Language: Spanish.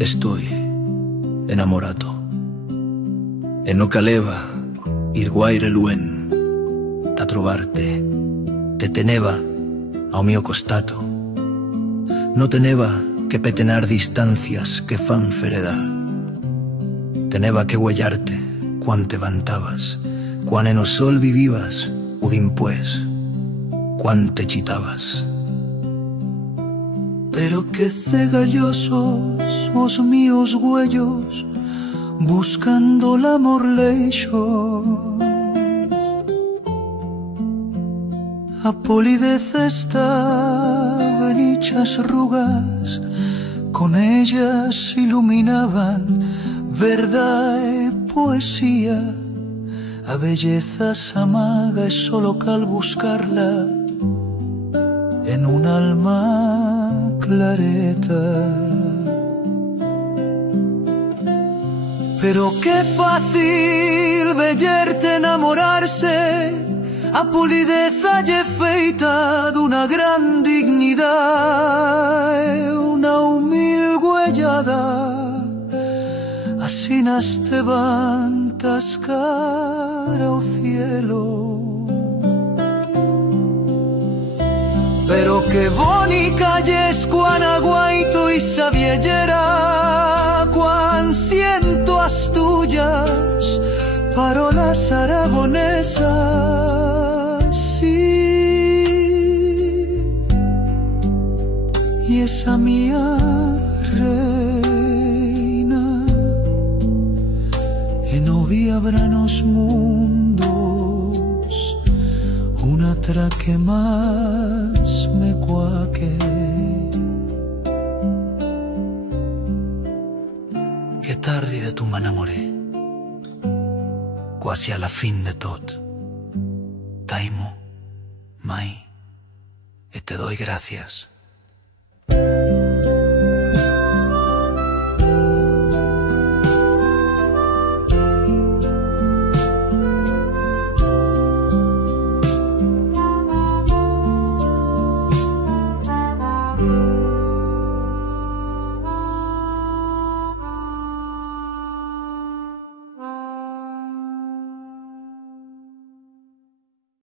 Estoy enamorato e no caleva ir guaire luen da trovarte. Te teneva ao mio costato. No teneva que petenar distancias que fan fereda. Teneva que guayarte cuan te vantabas, cuan en o sol vivivas o dimpués, cuan te chitabas. Pero que cegallosos os míos huellos buscando l'amor leixos. A polidez estaba en hichas rugas, con ellas iluminaban verdad e poesía. A belleza s'amaga e solo cal buscarla en un alma clareta. Pero qué fácil vellerte enamorarse, a polideza lle feita d'una gran dignidade, una humil güellada, así nas te levantas cara ao cielo. Pero qué bonica yes cuan aguaito y sabiellera, cuan siento as tuyas parolas aragonesas, sí. Y esa mía reina en novia habranos mundos, una traque más me cuaque. Que tardi de tu m'enamoré, quasi a la fin de tot. T'aimo, mai, e te doy gracias.